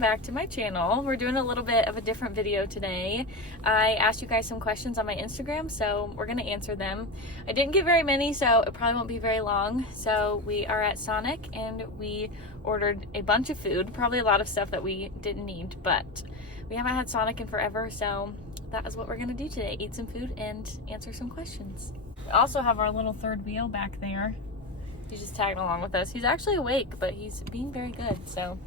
back to my channel. We're doing a little bit of a different video today. I asked you guys some questions on my Instagram, so we're gonna answer them. I didn't get very many, so it probably won't be very long. So we are at Sonic and we ordered a bunch of food, probably a lot of stuff that we didn't need, but we haven't had Sonic in forever, so that is what we're gonna do today. Eat some food and answer some questions. We also have our little third wheel back there. He's just tagging along with us. He's actually awake, but he's being very good, so.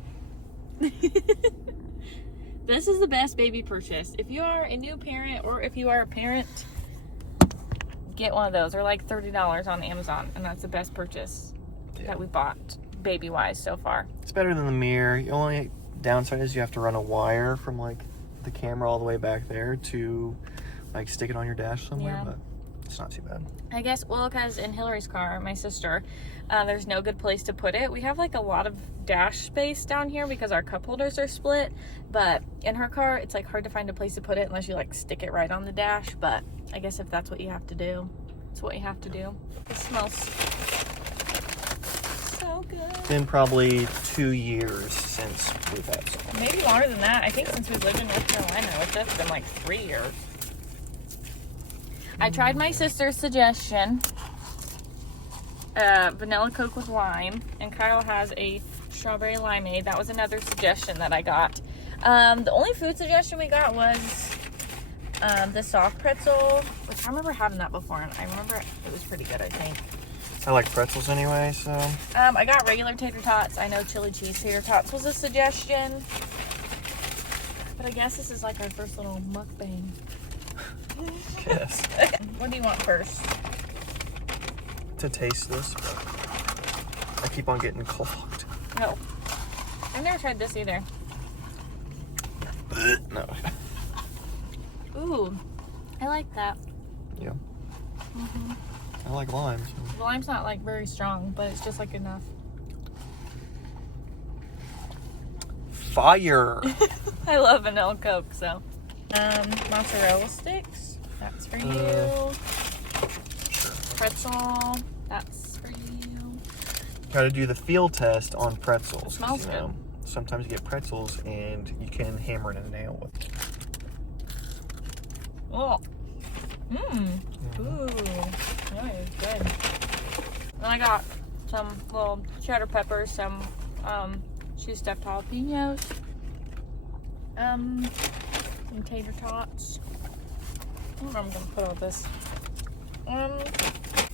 This is the best baby purchase. If you are a new parent or if you are a parent, get one of those. They're like $30 on Amazon, and that's the best purchase that we bought baby-wise so far. It's better than the mirror. The only downside is you have to run a wire from like the camera all the way back there to like stick it on your dash somewhere, but it's not too bad. I guess, well, because in Hillary's car, my sister, there's no good place to put it. We have like a lot of dash space down here because our cup holders are split, but in her car, it's like hard to find a place to put it unless you like stick it right on the dash. But I guess if that's what you have to do, it's what you have to do. It smells so good. It's been probably 2 years since we've had some. Maybe longer than that. I think since we've lived in North Carolina, which has been like 3 years. I tried my sister's suggestion, vanilla Coke with lime, and Kyle has a strawberry limeade. That was another suggestion that I got. The only food suggestion we got was the soft pretzel, which I remember having that before, and I remember it was pretty good, I think. I like pretzels anyway, so. I got regular tater tots. I know chili cheese tater tots was a suggestion. But I guess this is like our first little mukbang. Yes. What do you want first? To taste this, but I keep on getting clogged. No. I've never tried this either. No. Ooh, I like that. Yeah. I like lime. So. The lime's not like very strong, but it's just like enough. Fire. I love vanilla Coke, so. Mozzarella sticks, that's for you. Sure. Pretzel, that's for you. Try to do the field test on pretzels. Smells good. Sometimes you get pretzels and you can hammer in a nail with it. Oh. Ooh. That is good. And I got some little cheddar peppers, some cheese stuffed jalapenos, some tater tots. I don't know where I'm gonna put all this.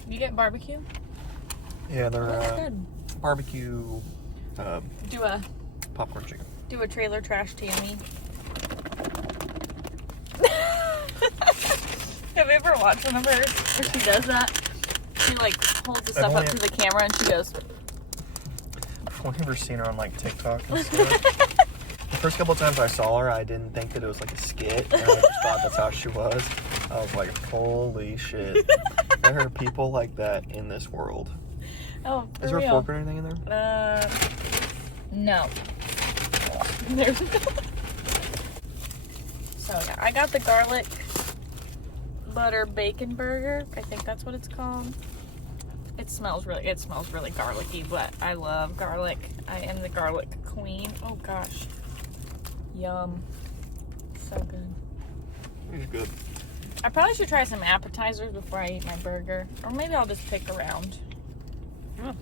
You get barbecue? Yeah, they're Good. barbecue Do a popcorn chicken. Do a trailer trash Tammy. Have you ever watched one of hers where she does that? She like holds the stuff up to the camera and she goes. I've only ever seen her on like TikTok and stuff. The first couple of times I saw her, I didn't think that it was like a skit, and I just thought that's how she was. I was like, holy shit. There are people like that in this world. Oh, for Is there real? a fork or anything in there? No. There's So yeah, I got the garlic butter bacon burger. I think that's what it's called. It smells really garlicky, but I love garlic. I am the garlic queen. Oh gosh. Yum. So good. It's good. I probably should try some appetizers before I eat my burger. Or maybe I'll just pick around. I'm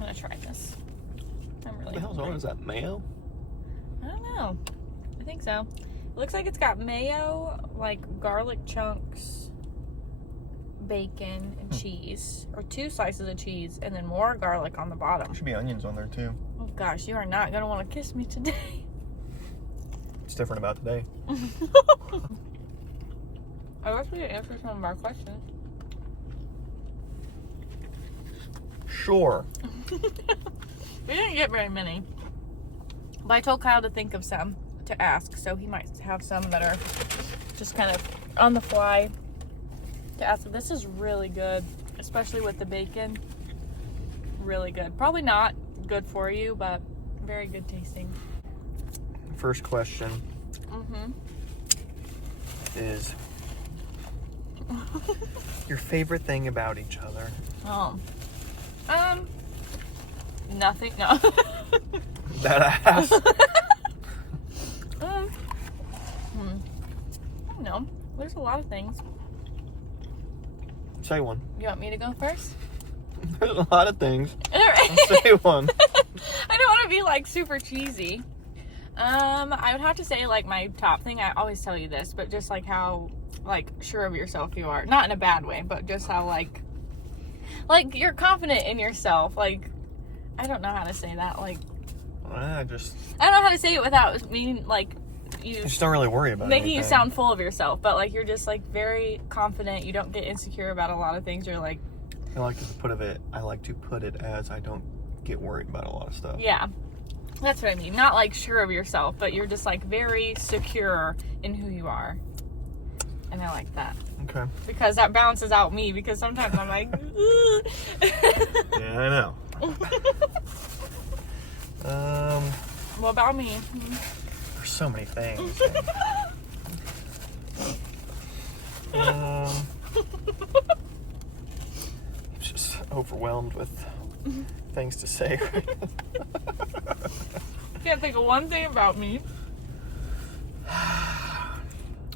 gonna try this. I'm really What the hell's on? Is that mayo? I don't know. I think so. It looks like it's got mayo, like garlic chunks, bacon, and cheese. Or 2 slices of cheese, and then more garlic on the bottom. There should be onions on there too. Oh gosh, you are not gonna want to kiss me today. What's different about today? I wish we could answer some of our questions. Sure. We didn't get very many. But I told Kyle to think of some to ask, so he might have some that are just kind of on the fly to ask. This is really good, especially with the bacon. Really good. Probably not good for you, but very good tasting. First question is your favorite thing about each other? Oh. Nothing. No. That ass. I don't know. There's a lot of things. Say one. You want me to go first? There's a lot of things. Alright. Say one. I don't want to be like super cheesy. I would have to say like my top thing. I always tell you this, but just like how like sure of yourself you are. Not in a bad way, but just how like you're confident in yourself. Like I don't know how to say that. Like I don't know how to say it without meaning like you just don't really worry about making anything. you sound full of yourself. But like you're just like very confident. You don't get insecure about a lot of things. You're like I like to put it as I don't get worried about a lot of stuff. yeah. That's what I mean. Not like sure of yourself, but you're just like very secure in who you are. And I like that. Okay. Because that balances out me because sometimes I'm like, Yeah, I know. what about me? There's so many things. I'm just overwhelmed with things to say. Can't think of one thing about me.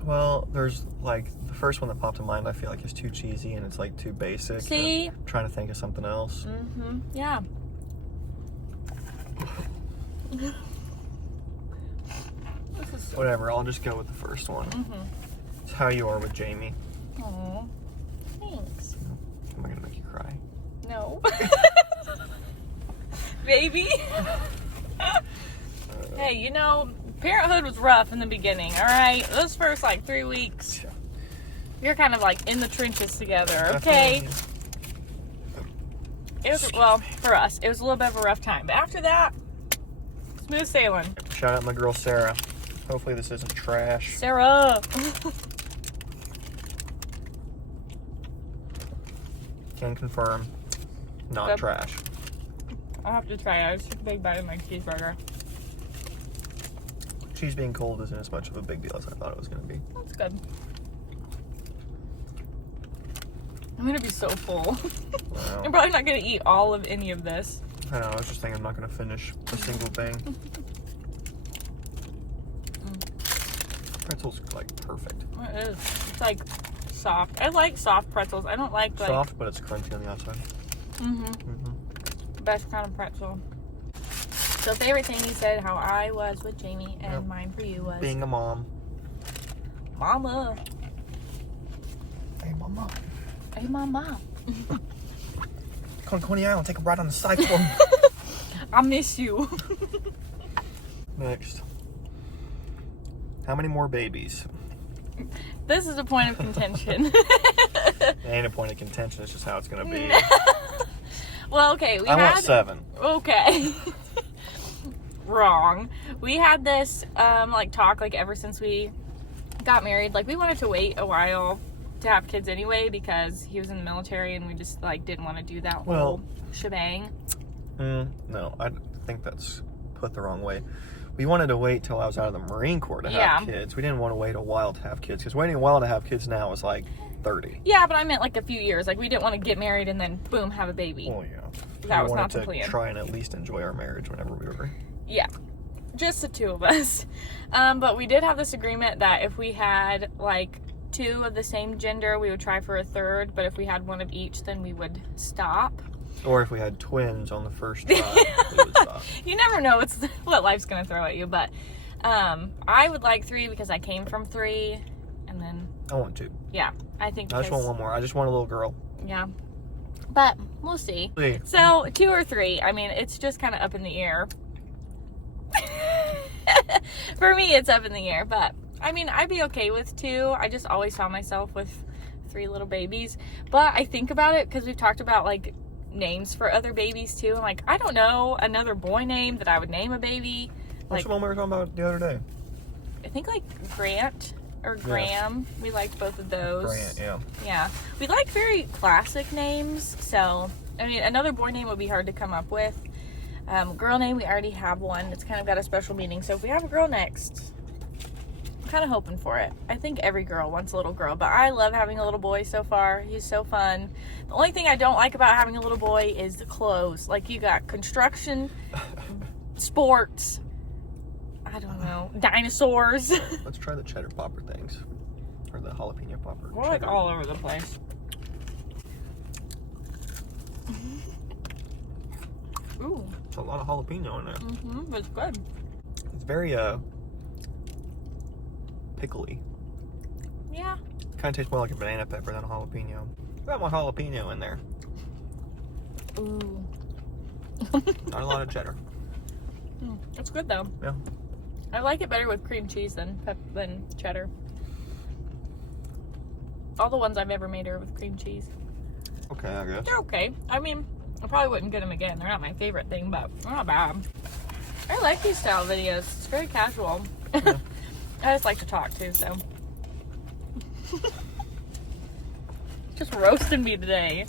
Well, there's like the first one that popped in mind. I feel like is too cheesy and it's like too basic. See? I'm trying to think of something else. Yeah. Whatever. I'll just go with the first one. It's how you are with Jamie. Aw, thanks. Am I gonna make you cry? No. Baby. Hey, you know, parenthood was rough in the beginning, all right? Those first like 3 weeks, you're kind of like in the trenches together, okay? It was, well, for us, it was a little bit of a rough time. But after that, smooth sailing. Shout out my girl Sarah. Hopefully this isn't trash. Sarah. Can confirm, not Good. trash. I'll have to try it. I just took a big bite of my cheeseburger. Cheese being cold isn't as much of a big deal as I thought it was going to be. That's good. I'm gonna be so full. Wow. I'm probably not gonna eat all of any of this. I know, I was just thinking I'm not going to finish a single thing. Pretzel's like perfect. It is. It's like soft. I like soft pretzels. I don't like Soft, but it's crunchy on the outside. Best kind of pretzel. So favorite thing you said how I was with Jamie and mine for you was Being a mom. Mama. Hey, mama. Hey mama. Come to Coney Island, take a ride on the cycle. I miss you. Next. How many more babies? This is a point of contention. It ain't a point of contention, it's just how it's gonna be. Well, okay, I want 7. Okay. Wrong. We had this like talk like ever since we got married. Like we wanted to wait a while to have kids anyway because he was in the military and we just like didn't want to do that whole shebang. No, I think that's put the wrong way. We wanted to wait till I was out of the Marine Corps to have kids. We didn't want to wait a while to have kids because waiting a while to have kids now is like 30. Yeah, but I meant like a few years. Like we didn't want to get married and then boom, have a baby. Oh yeah. That was we not wanted the plan. to try and at least enjoy our marriage whenever we were. Yeah, just the 2 of us. But we did have this agreement that if we had like 2 of the same gender, we would try for a 3rd. But if we had 1 of each, then we would stop. Or if we had twins on the first try, we would stop. You never know what life's gonna throw at you. But I would like 3 because I came from 3, and then I want 2. yeah, I think I just want 1 more. I just want a little girl. Yeah, but we'll see. So 2 or 3. I mean, it's just kind of up in the air. For me, it's up in the air, but I mean, I'd be okay with 2. I just always saw myself with 3 little babies. But I think about it because we've talked about like names for other babies too. I'm like, I don't know another boy name that I would name a baby. What's the one we were talking about the other day? I think like Grant or Graham. We liked both of those. Grant, yeah. Yeah. We like very classic names. So, I mean, another boy name would be hard to come up with. Girl name, we already have one. It's kind of got a special meaning. So if we have a girl next, I'm kind of hoping for it. I think every girl wants a little girl, but I love having a little boy so far. He's so fun. The only thing I don't like about having a little boy is the clothes. Like you got construction sports. I don't know. Dinosaurs. Let's try the cheddar popper things. Or the jalapeno popper. We're like all over the place. Ooh. It's a lot of jalapeno in there. But it's good. It's very, pickly. Yeah. Kind of tastes more like a banana pepper than a jalapeno. Got more jalapeno in there. Ooh. Not a lot of cheddar. It's good though. Yeah. I like it better with cream cheese than cheddar. All the ones I've ever made are with cream cheese. Okay, I guess. They're okay. I mean, I probably wouldn't get them again. They're not my favorite thing, but they're not bad. I like these style videos. It's very casual. Yeah. I just like to talk too, so. Just roasting me today.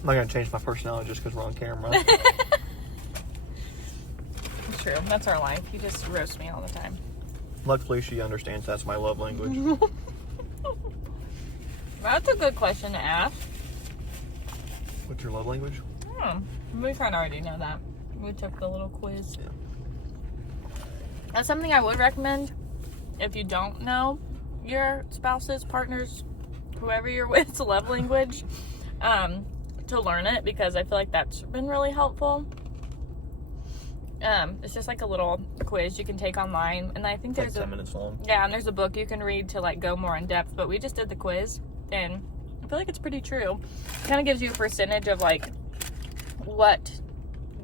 I'm not gonna change my personality just because we're on camera. It's true. That's our life. You just roast me all the time. Luckily, she understands that's my love language. That's a good question to ask. What's your love language? We kind of already know that. We took the little quiz. Yeah. That's something I would recommend if you don't know your spouse's, partner's, whoever you're with's love language, to learn it, because I feel like that's been really helpful. It's just like a little quiz you can take online, and I think It's like there's 10 minutes long. Yeah, and there's a book you can read to like go more in depth, but we just did the quiz, and I feel like it's pretty true. It kind of gives you a percentage of like what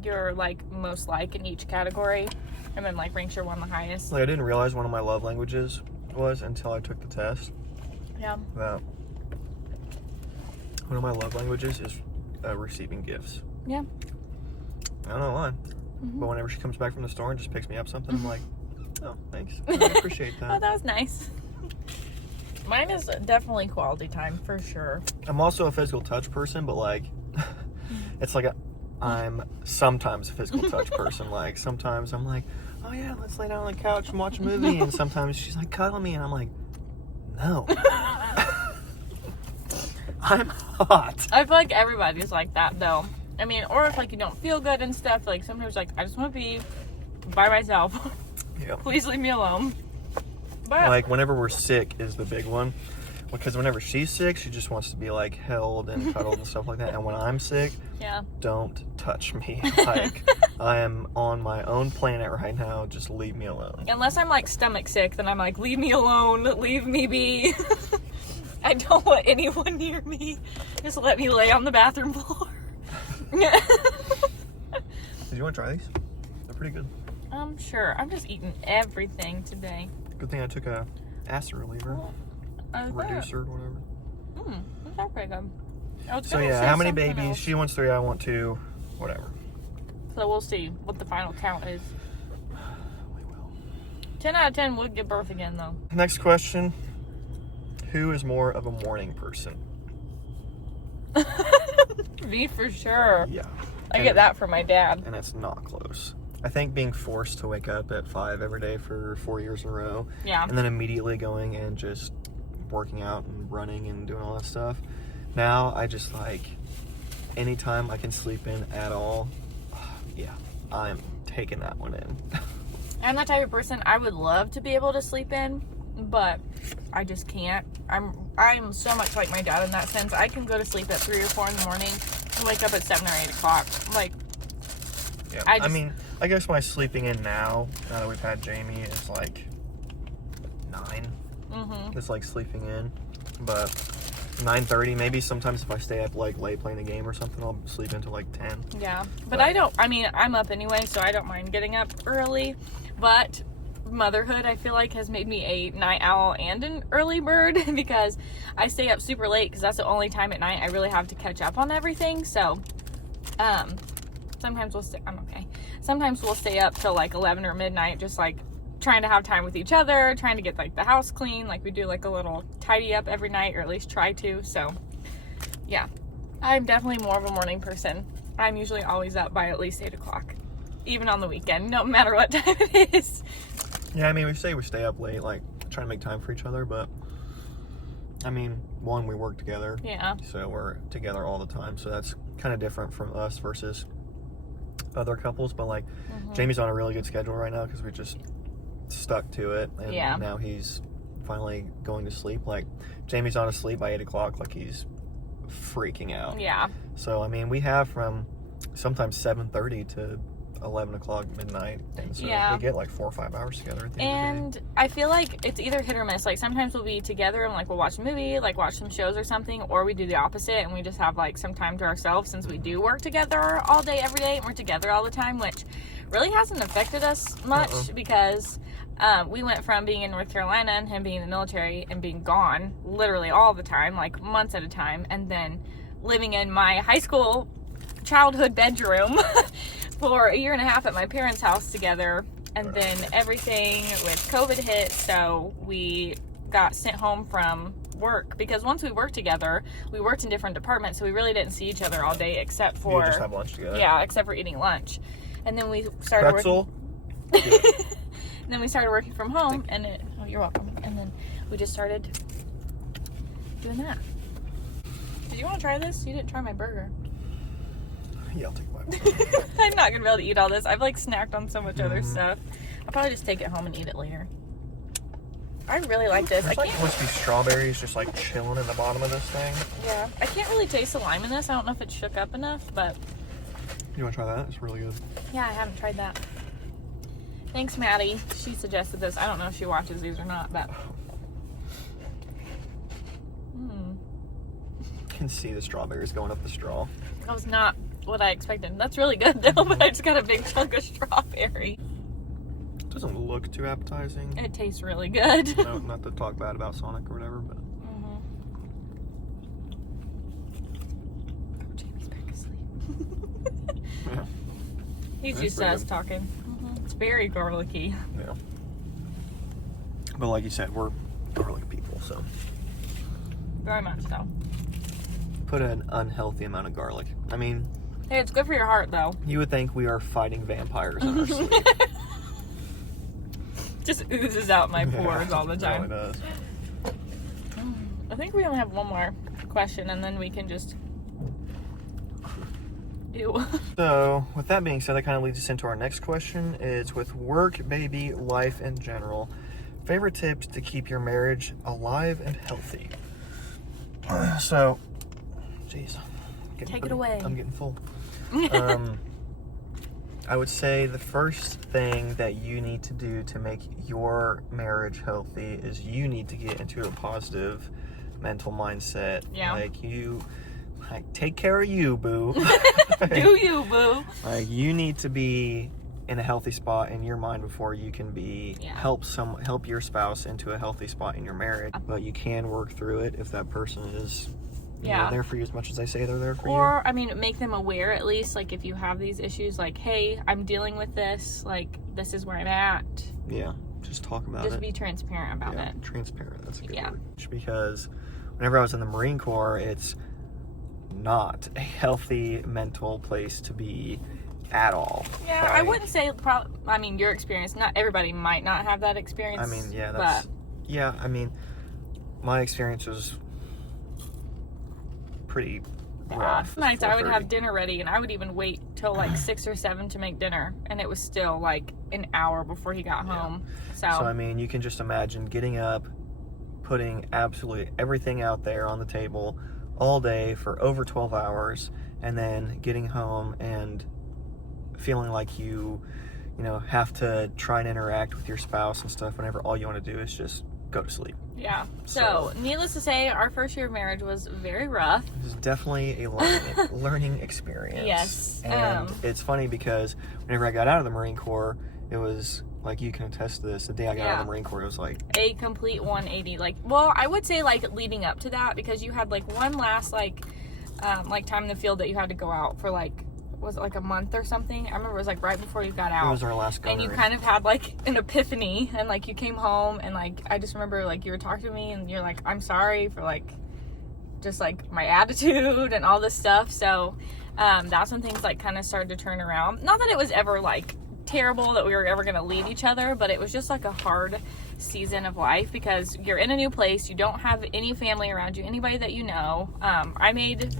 you're like most like in each category, and then like ranks your one the highest. Like, I didn't realize one of my love languages was until I took the test. Yeah. That one of my love languages is receiving gifts. Yeah. I don't know why. But whenever she comes back from the store and just picks me up something, I'm like, oh, thanks. I appreciate that. Oh, that was nice. Mine is definitely quality time for sure. I'm also a physical touch person, but like, it's like I'm sometimes a physical touch person. Like, sometimes I'm like, oh yeah, let's lay down on the couch and watch a movie. And sometimes she's like, cuddle me. And I'm like, no. I'm hot. I feel like everybody's like that though. I mean, or if like you don't feel good and stuff, like sometimes like I just want to be by myself. Yeah. Please leave me alone. But Like, whenever we're sick is the big one. Because whenever she's sick, she just wants to be like held and cuddled and stuff like that. And when I'm sick, yeah. don't touch me. Like, I am on my own planet right now. Just leave me alone. Unless I'm like stomach sick, then I'm like, leave me alone, leave me be. I don't want anyone near me. Just let me lay on the bathroom floor. Did you want to try these? They're pretty good. Sure. I'm just eating everything today. Good thing I took a acid reliever. Reducer, whatever. That's pretty good. So yeah, how many babies? Else. She wants 3, I want 2. Whatever. So we'll see what the final count is. We will. 10 out of 10 would give birth again though. Next question. Who is more of a morning person? Me for sure. Yeah. I get that from my dad. And it's not close. I think being forced to wake up at 5 every day for 4 years in a row. Yeah. And then immediately going and just working out and running and doing all that stuff. Now I just like, anytime I can sleep in at all, yeah, I'm taking that one in. I'm that type of person, I would love to be able to sleep in, but I just can't. I'm so much like my dad in that sense. I can go to sleep at 3 or 4 in the morning and wake up at 7 or 8 o'clock. Like, yeah. I mean, I guess my sleeping in now that we've had Jamie, is like 9. It's like sleeping in, but 9:30 maybe. Sometimes if I stay up like late playing a game or something, I'll sleep until like 10. Yeah, but I mean, I'm up anyway, so I don't mind getting up early, but motherhood, I feel like, has made me a night owl and an early bird because I stay up super late because that's the only time at night I really have to catch up on everything. So sometimes we'll stay up till like 11 or midnight, just like trying to have time with each other, trying to get like the house clean. Like we do like a little tidy up every night, or at least try to. So yeah, I'm definitely more of a morning person. I'm usually always up by at least 8 o'clock, even on the weekend, no matter what time it is. Yeah, I mean, we stay up late, like trying to make time for each other, but I mean, one, we work together. Yeah. So we're together all the time. So that's kind of different from us versus other couples, but like Jamie's on a really good schedule right now because we just stuck to it, and now he's finally going to sleep. Like Jamie's on asleep by 8 o'clock, like he's freaking out. Yeah. So I mean, we have from sometimes 7:30 to 11 o'clock midnight, and so we get like 4 or 5 hours together at the end of the day. I feel like it's either hit or miss. Like sometimes we'll be together and like we'll watch a movie, like watch some shows or something, or we do the opposite and we just have like some time to ourselves, since we do work together all day every day and we're together all the time, which really hasn't affected us much because we went from being in North Carolina and him being in the military and being gone literally all the time, like months at a time, and then living in my high school childhood bedroom for a year and a half at my parents' house together, and then everything with COVID hit, so we got sent home from work because once we worked together, we worked in different departments, so we really didn't see each other all day except for just have lunch together. Yeah, except for eating lunch, and then we started pretzel. And then we started working from home, and oh, you're welcome. And then we just started doing that. Did you want to try this? You didn't try my burger. Yeah, I'll take one. I'm not gonna be able to eat all this. I've like snacked on so much other stuff. I'll probably just take it home and eat it later. I really like this. There's like supposed to be strawberries just like chilling in the bottom of this thing. Yeah, I can't really taste the lime in this. I don't know if it's shook up enough, but you want to try that? It's really good. Yeah, I haven't tried that. Thanks, Maddie. She suggested this. I don't know if she watches these or not, but I can see the strawberries going up the straw. That was not what I expected. That's really good though, but I just got a big chunk of strawberry. It doesn't look too appetizing. It tastes really good. No, not to talk bad about Sonic or whatever, but Jamie's back asleep. yeah. He's used to us talking. It's very garlicky. Yeah. But like you said, we're garlic people, so. Very much so. Put an unhealthy amount of garlic. I mean, hey, it's good for your heart though. You would think we are fighting vampires in our sleep. Just oozes out my pores all the time. It really does. I think we only have one more question and then we can just... Ew. So, with that being said, that kind of leads us into our next question. It's with work, baby, life in general. Favorite tips to keep your marriage alive and healthy? So, jeez. Take it away. I'm getting full. I would say the first thing that you need to do to make your marriage healthy is you need to get into a positive mental mindset. Yeah. Like, take care of you, boo. Do you, boo? Like, you need to be in a healthy spot in your mind before you can be help your spouse into a healthy spot in your marriage. But you can work through it if that person is there for you as much as they say they're there for you. Or, I mean, make them aware at least, like, if you have these issues, like, hey, I'm dealing with this, like, this is where I'm at. Yeah, just talk about it. Just be transparent about it. Transparent, that's a good word. Because whenever I was in the Marine Corps, it's not a healthy mental place to be at all. Yeah, right? I wouldn't say, I mean, your experience, not everybody might not have that experience. I mean, I mean, my experience was pretty rough. Nights I would have dinner ready and I would even wait till like 6 or 7 to make dinner and it was still like an hour before he got home. So I mean, you can just imagine getting up, putting absolutely everything out there on the table all day for over 12 hours and then getting home and feeling like you have to try and interact with your spouse and stuff whenever all you want to do is just go to sleep. Yeah. So needless to say, our first year of marriage was very rough. It was definitely a learning experience. Yes. And it's funny because whenever I got out of the Marine Corps, it was like, you can attest to this, the day I got out of the Marine Corps, it was like a complete 180. Like, well, I would say like leading up to that, because you had like one last like time in the field that you had to go out for like, was it like a month or something? I remember it was like right before you got out. It was our last gunnery. And you kind of had like an epiphany and like you came home and like, I just remember like you were talking to me and you're like, I'm sorry for like, just like my attitude and all this stuff. So that's when things like kind of started to turn around. Not that it was ever like terrible that we were ever going to leave each other, but it was just like a hard season of life because you're in a new place. You don't have any family around you, anybody that you know. I made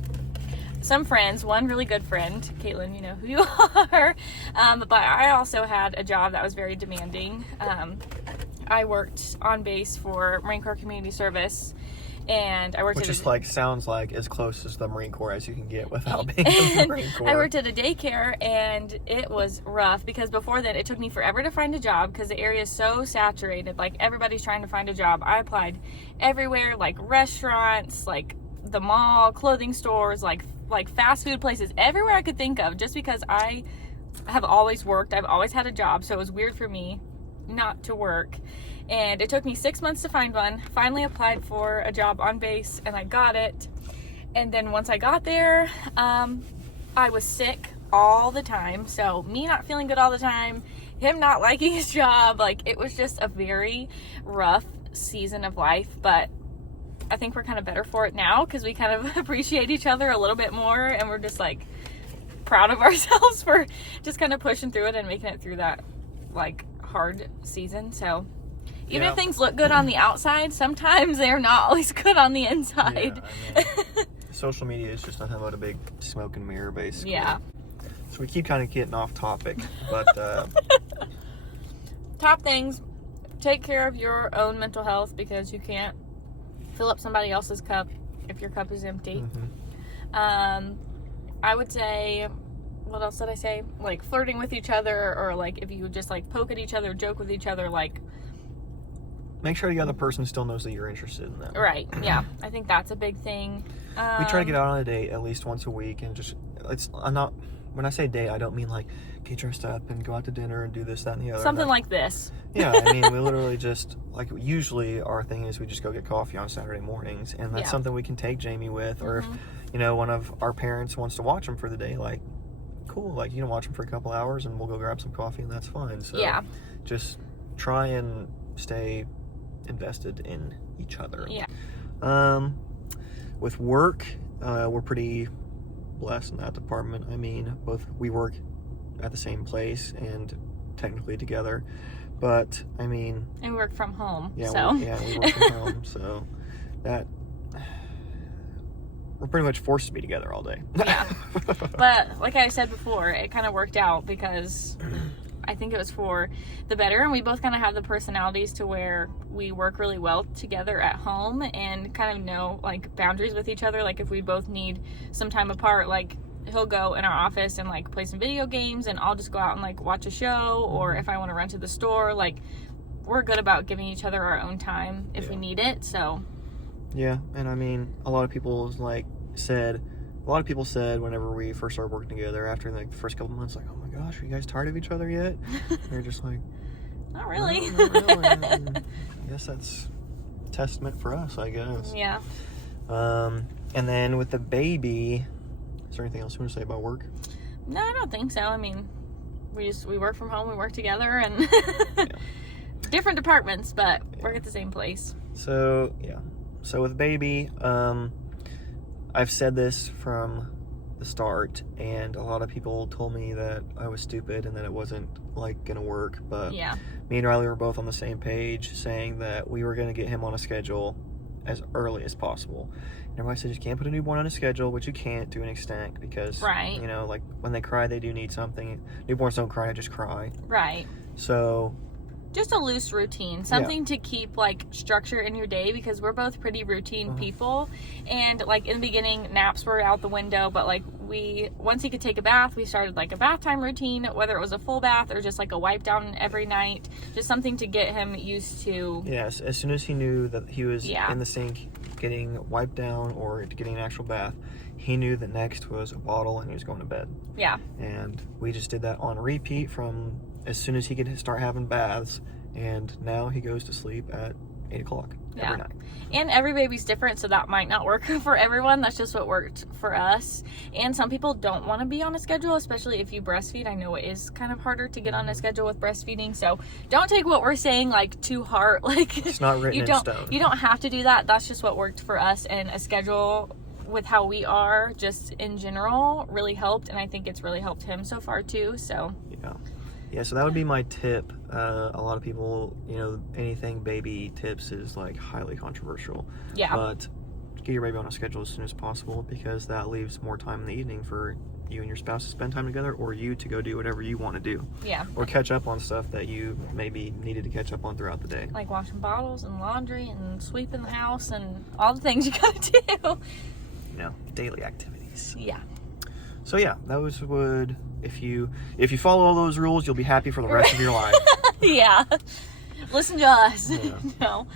some friends, one really good friend, Caitlin, you know who you are, but I also had a job that was very demanding. I worked on base for Marine Corps Community Service, and I worked Which at is like, sounds like as close as the Marine Corps as you can get without being in the Marine Corps. I worked at a daycare, and it was rough because before that it took me forever to find a job because the area is so saturated. Like, everybody's trying to find a job. I applied everywhere, like restaurants, like the mall, clothing stores, like fast food places, everywhere I could think of, just because I have always worked. I've always had a job, so it was weird for me not to work. And it took me 6 months to find one. Finally applied for a job on base, and I got it. And then once I got there, I was sick all the time. So me not feeling good all the time, him not liking his job, like, it was just a very rough season of life. But I think we're kind of better for it now because we kind of appreciate each other a little bit more, and we're just like proud of ourselves for just kind of pushing through it and making it through that like hard season. So even if things look good on the outside, sometimes they're not always good on the inside. Yeah, I mean, social media is just nothing but a big smoke and mirror, basically. Yeah. So we keep kind of getting off topic, but top things: take care of your own mental health, because you can't fill up somebody else's cup if your cup is empty. I would say, what else did I say? Like flirting with each other, or like if you just like poke at each other, joke with each other, like, make sure the other person still knows that you're interested in them. Right. Yeah. I think that's a big thing. We try to get out on a date at least once a week, and just, I'm not, when I say date, I don't mean like get dressed up and go out to dinner and do this, that, and the other. Something like this. Yeah, I mean, we literally just, like, usually our thing is we just go get coffee on Saturday mornings, and that's something we can take Jamie with, or if, you know, one of our parents wants to watch him for the day, like, cool, like, you can watch him for a couple hours, and we'll go grab some coffee, and that's fine. So just try and stay invested in each other. Yeah. With work, we're pretty blessed in that department. I mean, we work at the same place and technically together, but I mean, and we work from home. Yeah, so. we work from home, so that we're pretty much forced to be together all day. Yeah. But like I said before, it kind of worked out because I think it was for the better, and we both kind of have the personalities to where we work really well together at home and kind of know like boundaries with each other. Like if we both need some time apart, like he'll go in our office and like play some video games, and I'll just go out and like watch a show, or if I want to run to the store, like we're good about giving each other our own time if we need it. So yeah, and I mean, a lot of people said whenever we first started working together, after like the first couple months, like, oh my gosh, are you guys tired of each other yet? They're just like, not really. No, not really. I guess that's a testament for us, I guess. Yeah. And then with the baby, is there anything else you want to say about work? No, I don't think so. I mean, we work from home, we work together, and different departments, but work at the same place. So yeah. So with baby, I've said this from the start, and a lot of people told me that I was stupid and that it wasn't like gonna work, but me and Riley were both on the same page saying that we were gonna get him on a schedule as early as possible. And everybody said you can't put a newborn on a schedule, which you can't to an extent, because you know, like when they cry, they do need something. Newborns don't cry, they just cry. Right. So just a loose routine, something to keep like structure in your day, because we're both pretty routine people. And like in the beginning, naps were out the window, but like once he could take a bath, we started like a bath time routine, whether it was a full bath or just like a wipe down every night, just something to get him used to. Yes, as soon as he knew that he was in the sink getting wiped down or getting an actual bath, he knew that next was a bottle and he was going to bed. Yeah. And we just did that on repeat from as soon as he could start having baths, and now he goes to sleep at 8 o'clock every night. And every baby's different, so that might not work for everyone. That's just what worked for us. And some people don't want to be on a schedule, especially if you breastfeed. I know it is kind of harder to get on a schedule with breastfeeding, so don't take what we're saying like to heart. Like, it's not written in stone. You don't have to do that. That's just what worked for us, and a schedule with how we are just in general really helped, and I think it's really helped him so far too. So yeah, so that would be my tip. A lot of people, you know, anything baby tips is like highly controversial. Yeah. But get your baby on a schedule as soon as possible, because that leaves more time in the evening for you and your spouse to spend time together, or you to go do whatever you want to do. Yeah. Or catch up on stuff that you maybe needed to catch up on throughout the day. Like washing bottles and laundry and sweeping the house and all the things you gotta do. You know, daily activities. Yeah. So yeah, those would, if you follow all those rules, you'll be happy for the rest of your life. Yeah. Listen to us. Yeah. No.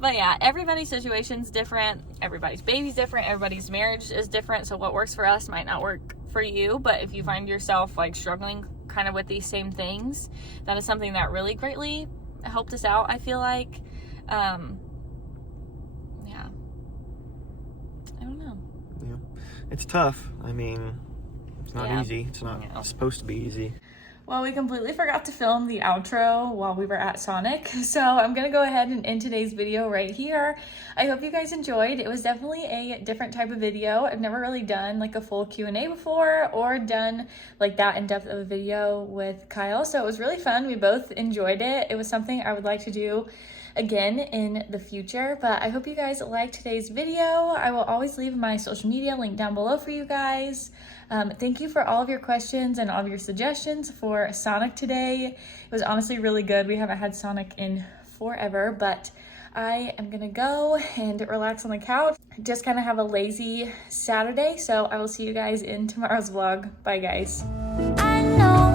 But yeah, everybody's situation's different. Everybody's baby's different. Everybody's marriage is different. So what works for us might not work for you. But if you find yourself like struggling kind of with these same things, that is something that really greatly helped us out, I feel like. Yeah. I don't know. Yeah. It's tough. I mean, it's not Yeah. easy. It's not supposed to be easy. Well, we completely forgot to film the outro while we were at Sonic, so I'm gonna go ahead and end today's video right here. I hope you guys enjoyed. It was definitely a different type of video. I've never really done like a full Q&A before, or done like that in-depth of a video with Kyle, so it was really fun. We both enjoyed it. It was something I would like to do again in the future, but I hope you guys liked today's video. I will always leave my social media link down below for you guys. Thank you for all of your questions and all of your suggestions for Sonic today. It was honestly really good. We haven't had Sonic in forever, but I am gonna go and relax on the couch. Just kind of have a lazy Saturday, so I will see you guys in tomorrow's vlog. Bye guys. I know